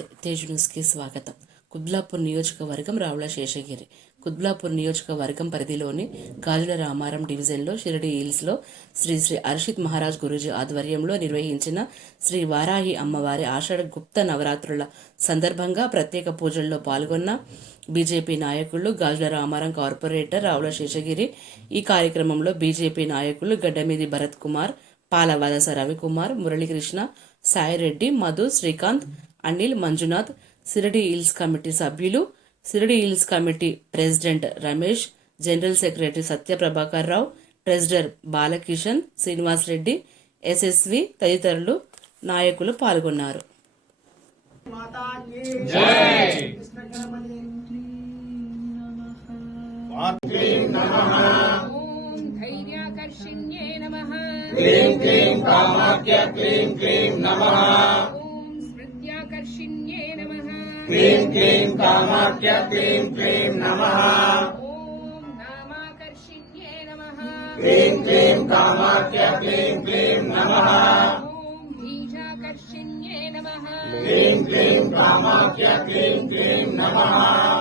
న్యూస్కి స్వాగతం. కుద్లాపూర్ నియోజకవర్గం రావుల శేషగిరి. కుద్లాపూర్ నియోజకవర్గం పరిధిలోని గాజుల రామారం డివిజన్లో షిరిడి హిల్స్లో శ్రీ శ్రీ అర్షిత్ మహారాజ్ గురూజీ ఆధ్వర్యంలో నిర్వహించిన శ్రీ వారాహి అమ్మవారి ఆషాఢ గుప్త నవరాత్రుల సందర్భంగా ప్రత్యేక పూజల్లో పాల్గొన్న బీజేపీ నాయకులు గాజుల రామారం కార్పొరేటర్ రావుల శేషగిరి ఈ కార్యక్రమంలో బీజేపీ నాయకులు గడ్డమీది భరత్ కుమార్ పాలవాదస రవికుమార్ మురళీకృష్ణ సాయిరెడ్డి మధు శ్రీకాంత్ అనిల్ మంజునాథ్ సిరడి హిల్స్ కమిటీ సభ్యులు Shiridi hills committee president Ramesh general secretary Satyaprabhakar Rao treasurer Balakishan Srinivasreddy SSV తదితరులు నాయకులు పాల్గొన్నారు. క్లీం క్లీం కామాఖ్య క్లీం క్లీం क्लीं क्लीं कामाख्य क्लीं क्लीं नमः। क्लीं क्लीं कामाख्य क्लीं क्लीं नमः। क्लीं क्लीं कामाख्य क्लीं क्लीं नमः